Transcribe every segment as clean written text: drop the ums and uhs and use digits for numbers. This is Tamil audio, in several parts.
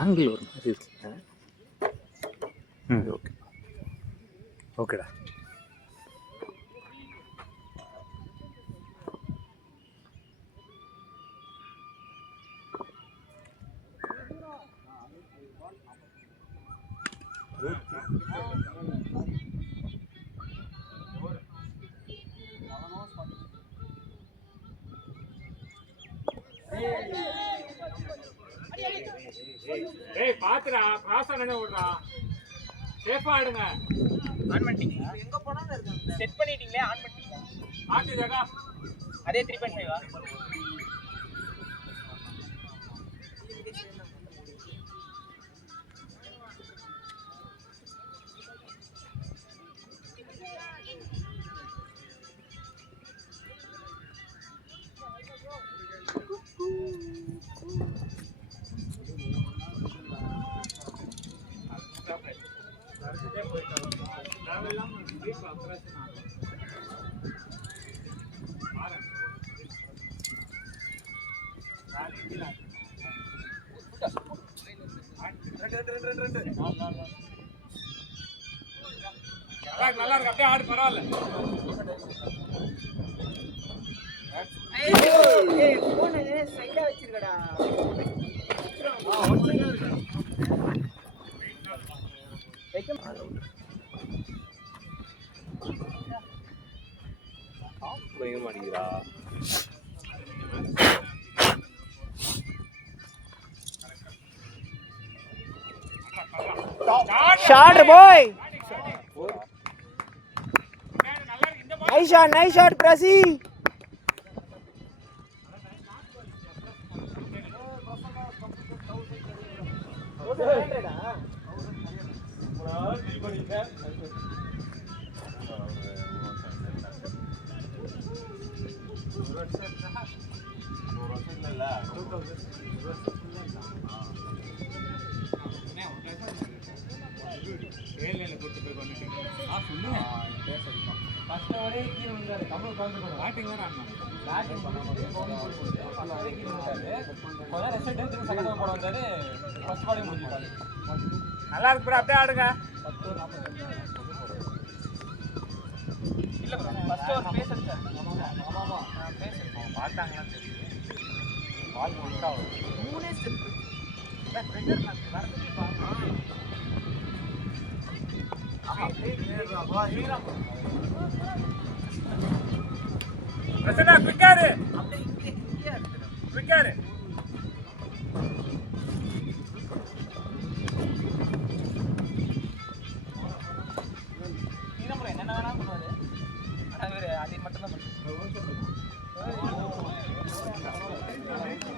ஆங்கிள் ஒரு மாதிரி இருக்குங்க. ஓகே ஓகேடா. ஏய் பாத்துடா, கிராஸா நின்னு ஓடுறா. சேஃபா ஆடுங்க. ஆன் பண்ணிட்டீங்க. எங்க போனாலும் இருக்காங்க. செட் பண்ணிட்டீங்களே, ஆன் பண்ணிட்டீங்க. ஆட்டு ஜகா. அதே 3.5 நல்லா இருக்கு, அப்படியே ஆடு, பரவாயில்ல. ஏய் போன் சைடா வச்சிருக்கடா. வைக்க மாட்டேங்கிறா. shot boy. Nice shot Prasi. நல்லா இருக்கு ப்ரோ, அப்படியே ஆடுங்க. இல்ல ப்ரோ, ஃபர்ஸ்ட் ஓவர் பேஸ் அடிச்சாரு. ஆமா பேஸ் பார்த்தாங்களா தெரியும். பால் அவுட் ஆகும். மூணே ஸ்டெப். பிரஷர் வரதுக்கு பாருங்க. பிரசன்னா குயிக்காரு. அப்படியே இங்கே இருக்கு. குயிக்காரு. என்ன வேணா பண்ணுவாரு. ஆனா இவரு அதை மட்டும் தான் பண்ணுவாரு.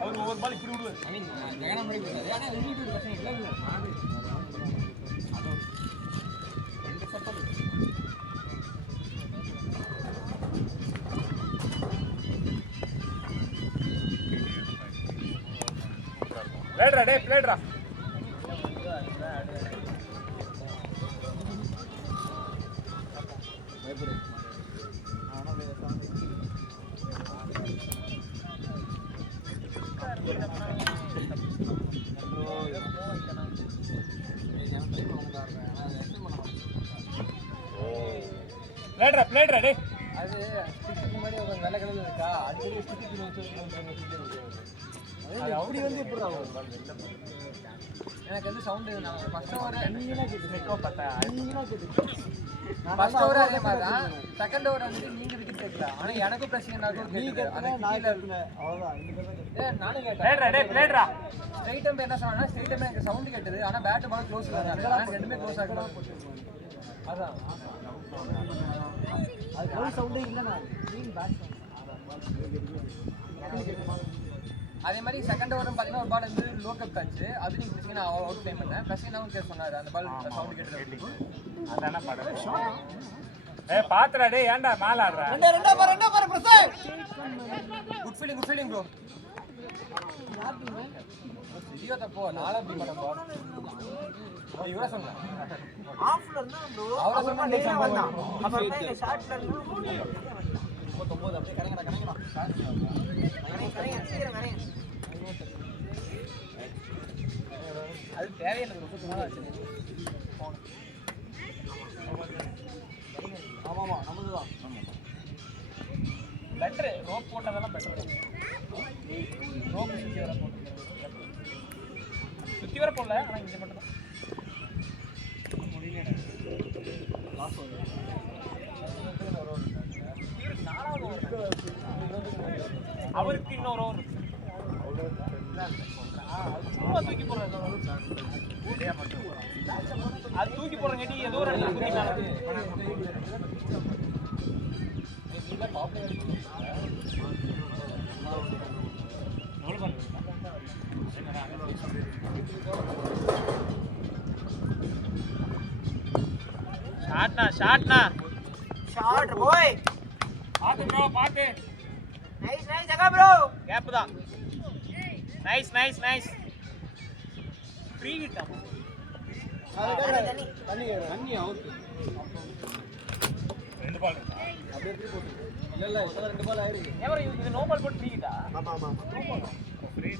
அவர் ஒவ்வொரு பால் இப்படி விடுவாரு. ஐ மீன் ஜெகனா மாதிரி விடுறாரு. ஆனா லிமிட் பிரச்சனை இல்ல. ரெண்டு செட் பிளேட்ரா, டேய் பிளேட்ரா. பிளேட்ரா டேய். அது ஸ்டிக்கு மாதிரி ஒரு நல்ல கலர்ல இருக்கா, அடிக்கடி ஸ்டிக்கு அது அப்படி வந்து எப்படி எனக்கு வந்து சவுண்ட் நான் ஃபர்ஸ்ட் ஓவர் நீங்களா கேட்டு செக்கோ பார்த்தா நீங்களா கேட்டு ஃபர்ஸ்ட் ஓவர் அதே மாதிரி தான். செகண்ட் ஓவர் வந்து நீங்க விக்கெட் கேட்கல, ஆனா எனக்கும் பிரச்சனை ஆகும். நீங்க அந்த கீழ இருக்குல அவ்வளவுதான். நானே கேட்டேன் பிளேட்ரா டேய் பிளேட்ரா. ஸ்ட்ரைட் டைம் என்ன சொன்னா ஸ்ட்ரைட் டைம் எனக்கு சவுண்ட் கேட்டது, ஆனா பேட் பால் க்ளோஸ் இல்ல. ரெண்டுமே க்ளோஸ் ஆகல. அதான் அது க்ளோஸ் சவுண்டே இல்லனா நீங்க பேட் அதே மாதிரி செகண்ட் ஓவரும் பார்த்தீங்கன்னா ஒரு பால் வந்து லோக்கப் ஆச்சு. அது நீங்கள் பிரச்சனை அவுட் ப்ளே பண்ணேன். பிரச்சனையும் கேட்டு சொன்னார் அந்த பால் சவுண்ட் கேட்டது. அதானே படம். ஏய் பாத்துடா டேய், ஏன்டா மேல ஆடுற? ரெண்டா பாரு பிரசாத். Good feeling bro. சரியா தப்போ நாளா பி பண்ண போ. இவரா சொன்னா ஆஃப்ல இருந்தா ப்ரோ. அவரா சொன்னா லைனா வந்தான். அப்புறம் ஷாட்ல இருந்து 39 அப்படியே கரங்கடா. கரங்க சீக்கிரம் கரங்க. தேவையில்லை ரொம்ப நாள் ஆச்சு ஆமாமா நமதுதான் பெட்டர் ரோப் போட்டதெல்லாம் பெட்டர் ரோப் சுற்றி வர போடல ஆனால் இங்கே மட்டும் தான் அவருக்கு இன்னொரு ஓவர் சும்மா தூக்கி போடுறது அது தூக்கி போடுறங்காட்டி ஏதோ ஒரு ஷாட் போய் பாத்து ப்ரோ பாத்து நைஸ் ஜகா ப்ரோ கேப் தான் நைஸ் ஃப்ரீ ஹிட் ஆமா தண்ணி அவுட் ரெண்டு பால் அப்படியே ஃப்ரீ போடு இல்ல இப்ப ரெண்டு பால் ஆயிருக்கு ஏவர இது நோ பால் போட்டு ஃப்ரீ ஹிட்டா ஆமா ஃப்ரீ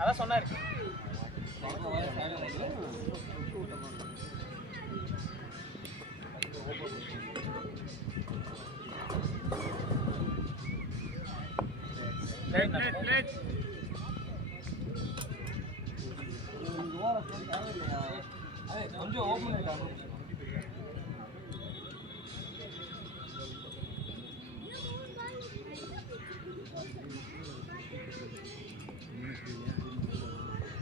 அதான் சொன்னாரு லெட் கொஞ்சம் ஓபன் ஆயிட்டாங்க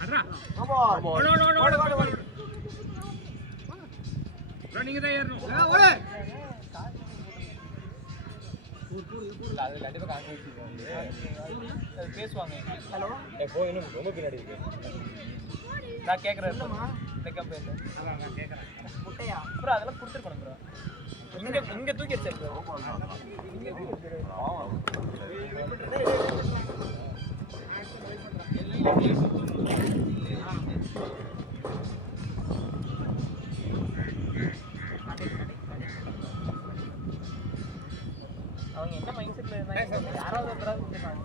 அடடா நோ ரன்னிங் தான் ஏறணும் ஓடு அது கண்டிப்பா கான்ட்ராக்ட் பேசுவாங்க ஹலோ போய் இன்னும் ரொம்ப பின்னாடி இருக்கு நான் கேக்குறேன் இந்த கம்பெனில அதான் நான் கேக்குறேன் முட்டையா ப்ரோ அதெல்லாம் கொடுத்துருக்கணும் ப்ரோ இங்க தூக்கி வச்சிரு ப்ரோ இங்க தூக்கி வச்சிரு அவங்க என்ன மைண்ட் செட்ல இருந்தாங்க யாராவது ஒருத்தராவது கொடுத்துருக்காங்க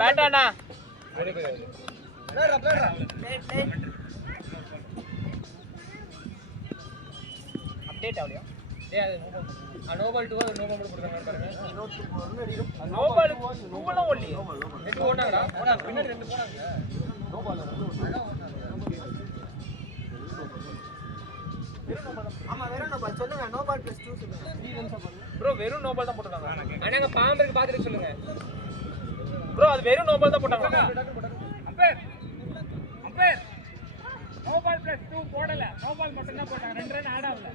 பேட்டானா அப்டேட் ஆவலையா டேய் அது நோபால் 2 அது நோபால் போடுறாங்க பாருங்க நோபால் 2 ல ஓடல ரெண்டு ஓடுனாங்கடா பின்னாடி ரெண்டு போனாங்க நோபால் ஆமா வெறும் நோபால் சொல்லுங்க நோபால் +2 சொல்லுங்க ப்ரோ வெறும் நோபால் தான் போட்டுருக்காங்க அண்ணாங்க பாம்பருக்கு பாத்துட்டு சொல்லுங்க ப்ரோ அது வெறும் நோபால் தான் போட்டாங்க அம்பேர் நோபால் +2 போடல நோபால் மட்டும் தான் போட்டாங்க 2 ரன் ஆட் ஆகல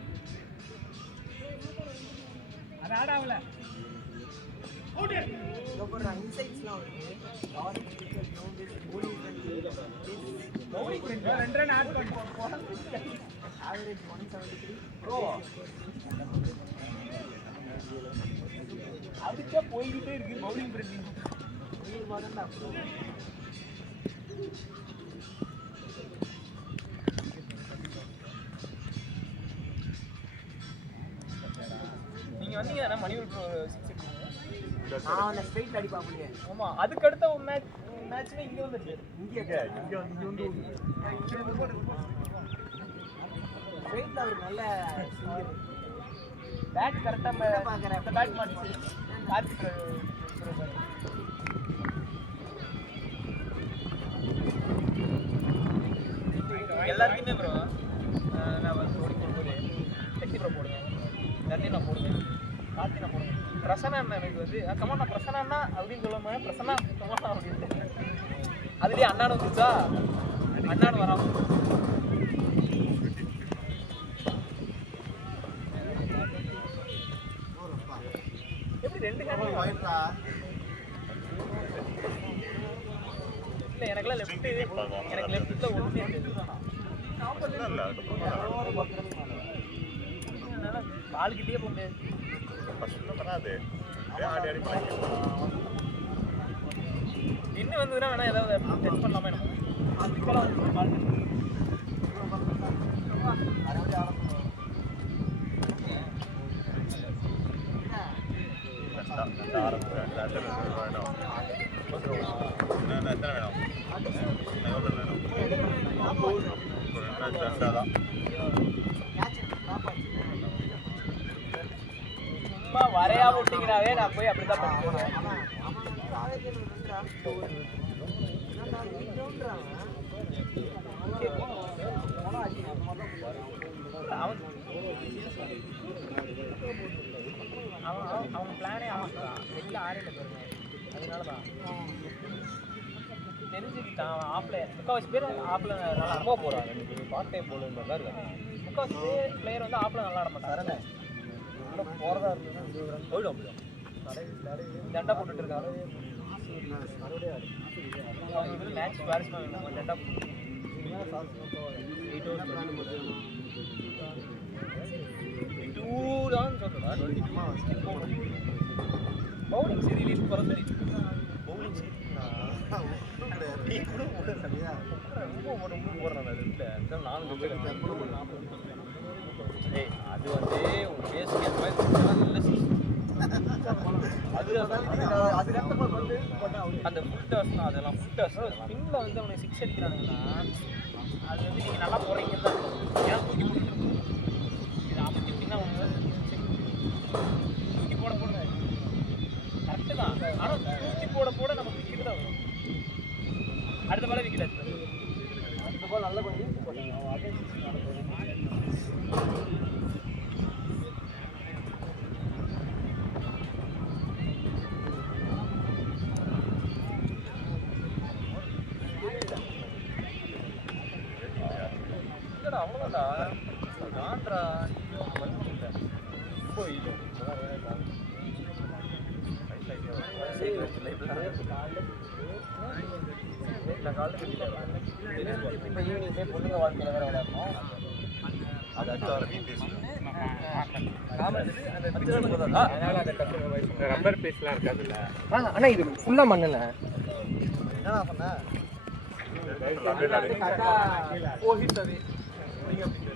அது ஆட் ஆகல அவுட் நோபால் இன்சைட்ஸ்லாம் வருது பவுலிங் 2 ரன் ஆட் பண்ணி ஆவரேஜ் 173 ப்ரோ அதுக்கே போயிட்டே இருக்கு பவுலிங் பிரேக்கிங் நீ வரண்டா ப்ரோ நீங்க வந்தீங்கன்னா மணியூர் ப்ரோ 6 அடிச்சீங்க நான் அந்த ஸ்ட்ரைட் அடி பாப்பீங்க ஆமா அதுக்கு அடுத்த ஒரு மேட்ச்ல இங்க வந்துச்சு இங்க வந்து ஸ்ட்ரைட்ல ஒரு நல்ல பேட் கரெக்டா பாக்குறேன் அந்த பேட் மாட்டி பாத்து எல்லாருக்குமே ப்ரோ நான் வந்து ஓடி போடும்போது சக்தி ப்ரோ போடுங்க நந்தினா போடுங்க கார்த்தினா போடுங்க பிரசன்னா எனக்கு வந்து கமாண்ணா பிரசன்னா அப்படின்னு சொல்லாம பிரசன்னா கமாண்ணா அப்படின்னு அதுலயே அண்ணானு வந்துச்சா அண்ணானு வராம எப்படி 2 கேன் போயிடுறா. இல்ல எனக்குலாம் லெஃப்ட் எனக்கு லெஃப்ட்ல ஒண்ணே தெரியல. என்னால கால் கிட்டே போக முடியாது. ஃபர்ஸ்ட் பண்ணாதே. ஆடி ஆடி பழகி. இன்னும் வந்துதுனா வேணா ஏதாவது டெஸ்ட் பண்ணலாமா என்ன? அதுக்கெல்லாம் கால் சும்மா வரையா விட்டீங்கனாவே நான் போய் அப்படிதான் பண்ணுவேன். அவன் பிளானே ஆமாம் வெளில ஆடிட்டு போயிருந்தேன். அதனாலதான் தெரிஞ்சுக்கிட்டான் அவன் ஆப்பில் முக்கால்வாசி பேர் ஆப்பில் நல்லா ரொம்ப போகிறாங்க. பார்ட் டைம் போல மாதிரி தான் இருக்காங்க. முக்கால்வாசி பிளேயர் வந்து ஆப்பில் நல்லா ஆட மாட்டாங்க. போகிறதா இருந்ததுன்னா போயிடும் ஜண்டா போட்டுட்டு இருக்காங்க. மேட்ச் பேட்ஸ்மேன் வேணும் ஜண்டா பவுலிங் சரியில்லை பரவாயில்ல. அது வந்து உங்க பேசுக்கு ஏற்ற மாதிரி அந்த ஃபுட் டாஸ் அதெல்லாம் ஃபுட் டாஸ் ஸ்பின்ல வந்து அவனுக்கு 6 அடிக்கிறானுங்கன்னா அது வந்து நீங்க நல்லா போறீங்கன்னு தான் ஏன் தூக்கி போட்டுட்டு இது அப்படி இப்படின்னா தூக்கி போட கரெக்டு தான். ஆனால் தூக்கி போட நம்ம விக்கெட் தான் வரும். அடுத்த பால விக்கெட் எடுத்து அடுத்த பால் நல்ல பண்ணி அவ்வளோதான்டா காண்ட்ரா போயிட்டு இப்போ ஈவினிங் போய் பொண்ணுங்க வாழ்க்கையில் வேற விளையாடணும். ரப்பர் பீஸ்லாம் இருக்காதுல்ல. ஆனால் இது ஃபுல்லாக மண்ணுண்ணே. என்ன சொன்னேன்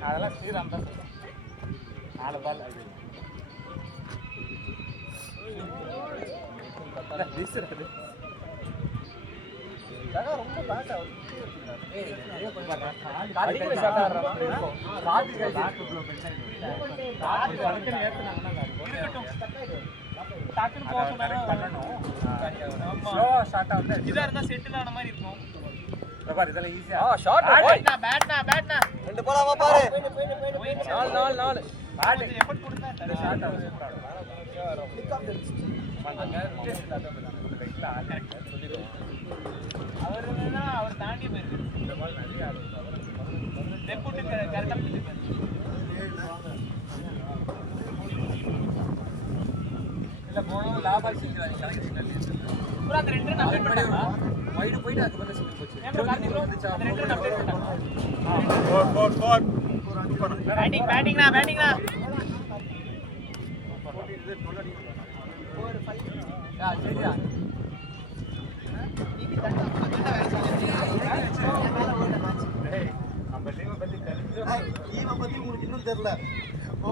அதெல்லாம் ஸ்ரீராம் தான் 4 பால் ரொம்ப பேட்டா இதா இருந்தா செட்டில் ஆன மாதிரி இருக்கும். இதெல்லாம் ஈஸியா ஷாட் பேட்னா 2 போலாமா பாரு 4 பேட் எஃபோர்ட் கொடுத்தா அந்த ஷாட் அவர் தாண்டி போயிருக்கு. இந்த பால் நிறைய டெபுட் கரெக்டா பிடிச்சிருக்காரு. இல்ல போனோம் லாபால் செஞ்சாங்க கரெக்ட் பூரா அந்த 2 ரன் அப்டேட் பண்ணாங்க. வைடு போயிட்டு அதுக்கு பதிலா சிங்கிள் போச்சு. ஏன் கார்த்திக் ப்ரோ அந்த 2 ரன் அப்டேட் பண்ணாங்க. ஃபோர் பேட்டிங்னா சரியா பத்தி உங்களுக்கு இன்னும் தெரியல. ஓ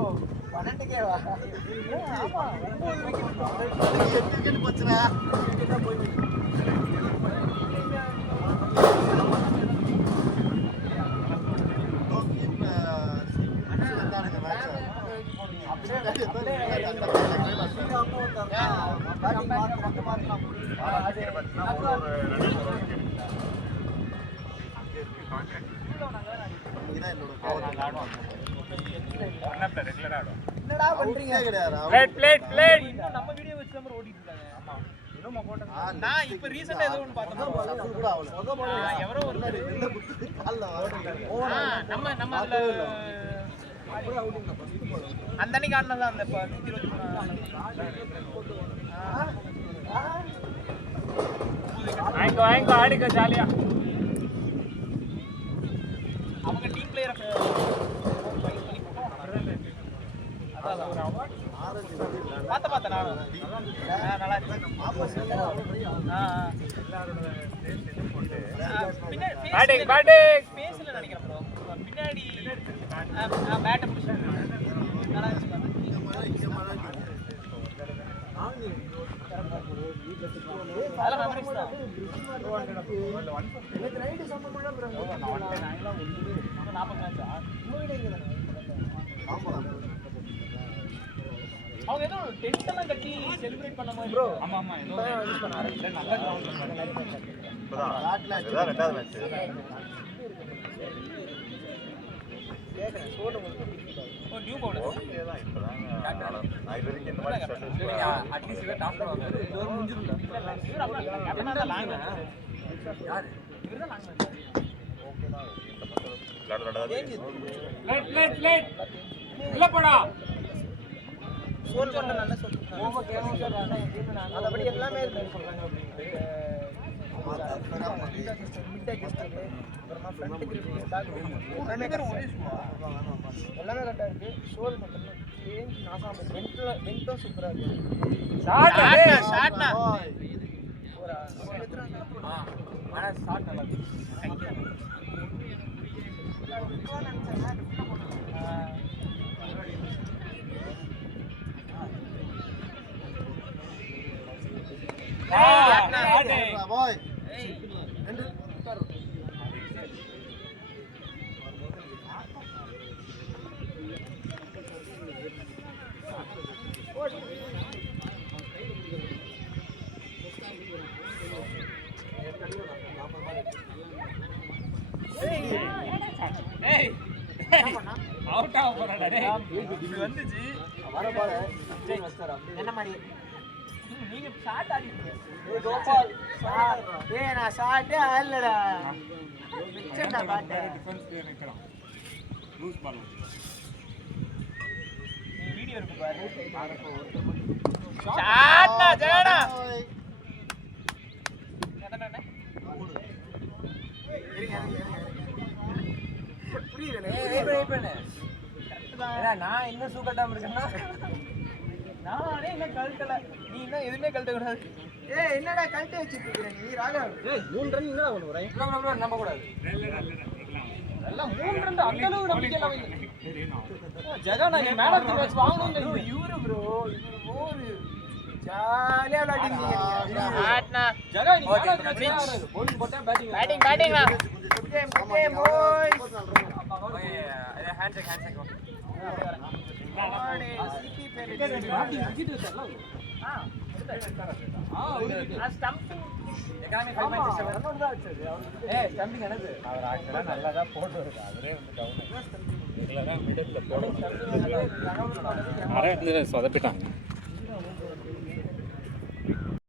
12 வா ஆமா 9 விக்கெட் போச்சுடா. என்னடா பண்றீங்க? பிளேட் இன்னும் நம்ம வீடியோ வச்சு நம்ம ஓடிட்டு இருக்காங்க. ஆமா இன்னும் போட்டா நான் இப்ப ரீசன்ட்டா ஏதோ ஒன்னு பார்த்தேன். கூட ஆவல எவரோ ஒருத்தர் இந்த குத்து கால்ல நம்ம அதுல அந்த அன்னைக்கு ஆடுனதா அந்த 123 வாங்கிக்கோ ஆடிக்கோ ஜாலியா. அவங்க டீம் பிளேயர் பார்த்தேன் நானும். நல்லா பேட்டிங் பேட்டிங் ஸ்பேஸ்ல நினைக்கிறேன் ப்ரோ. பின்னாடி பேட்டை பிடிச்சி நல்லா இருந்துச்சு. அதெல்லாம் மெமரிஸ் தான். அவங்க ஏதோ டென்ட் எல்லாம் கட்டி செலிப்ரேட் பண்ண மாதிரி ப்ரோ. ஆமா ஆமா ஏதோ யூஸ் பண்ணாரு. நல்ல கிரவுண்ட் இப்பதான் இதுதான் ரெண்டாவது மேட்ச். ஓ நியூ பவுலர். ஓகே தான் இப்பதான் நான் இது வரைக்கும் இந்த மாதிரி ஸ்டார்ட் அட்லீஸ்ட் இத டாப் பண்ணுவாங்க. இது ஒரு முடிஞ்சிரும்டா. இவர் அப்ப கேப்டன் தான் லாங் யாரு? இவர் தான் லாங் ஓகே தான். இந்த பக்கம் ரெண்டாவது லேட் இல்ல போடா. சோல் பண்ண நல்ல சோல். ஓவர் கேமிங் சொல்றாங்க. அதபடி எல்லாமே இருக்கு சொல்றாங்க. மிட் அட்ஜஸ்ட் அப்புறமா ஃப்ரண்ட் கிரிப் பேக் எல்லாமே கரெக்டா இருக்கு. சோல் மட்டும் சேஞ்ச் நாசாம வென்டோ சூப்பரா இருக்கு. ஷாட்னா ஒரு ஆனா ஷாட் நல்லா இருக்கு. பாய் அவுட் ஆக போறாடா டேய். இது வந்துச்சு வர பாரு என்ன மாதிரி நீங்க ஷாட் ஆடிட்டீங்க. ஏய் கோபால் ஏய் நான் ஷாட்டே ஆடலடா. வெச்சடா பாட் டிஃபென்ஸ் பிளேயர் நிக்கறான். Loose ball. வீடியோ இருக்கு பாரு. ஷாட்னா ஜெயனா. என்னடா புரியல. ஏய் பண்ணு. ஏடா நான் இன்னும் சூப்பர்டாம் இருக்கேன்னா. நானே இன்னும் கழட்டல. நீ இன்னும் எதுமே கழட்ட கூடாது. ஏய் என்னடா கழட்டி வச்சிட்டு இருக்கற நீ ராகவ்? ஏய் 3 ரன் என்னடா பண்ணு வரேன்? ப்ரோ நம்ப கூடாது. எல்லாம் 3 ரன் அந்த அளவு நம்பிக்கை இல்ல அவங்க. ஜெகா நான் மேன் ஆஃப் தி மேட்ச் வாங்கணும்னு ப்ரோ இவரு ப்ரோ இவரு ஓரு ஜாலியா விளையாடிங்க நீங்க. ஆட்னா ஜெகா நீ man of the match bowling போட்டா பேட்டிங் பேட்டிங்டா. Okay bye. ஓகே அது ஹேண்ட்ஷேக் ஆடே சிபி பேர் விக்கெட் எடுத்தலாம். ஸ்டம்பிங் எகானமி 5 மேட்ச் ரன் தான் ஆச்சு. ஏய் ஸ்டம்பிங் என்னது? அவர் ஆக்சுவலா நல்லா தான் போட்டு இருக்கு. அவரே வந்து டவுன். இதுல தான் மிடில்ல போடு. அரே வந்து சொதப்பிட்டாங்க.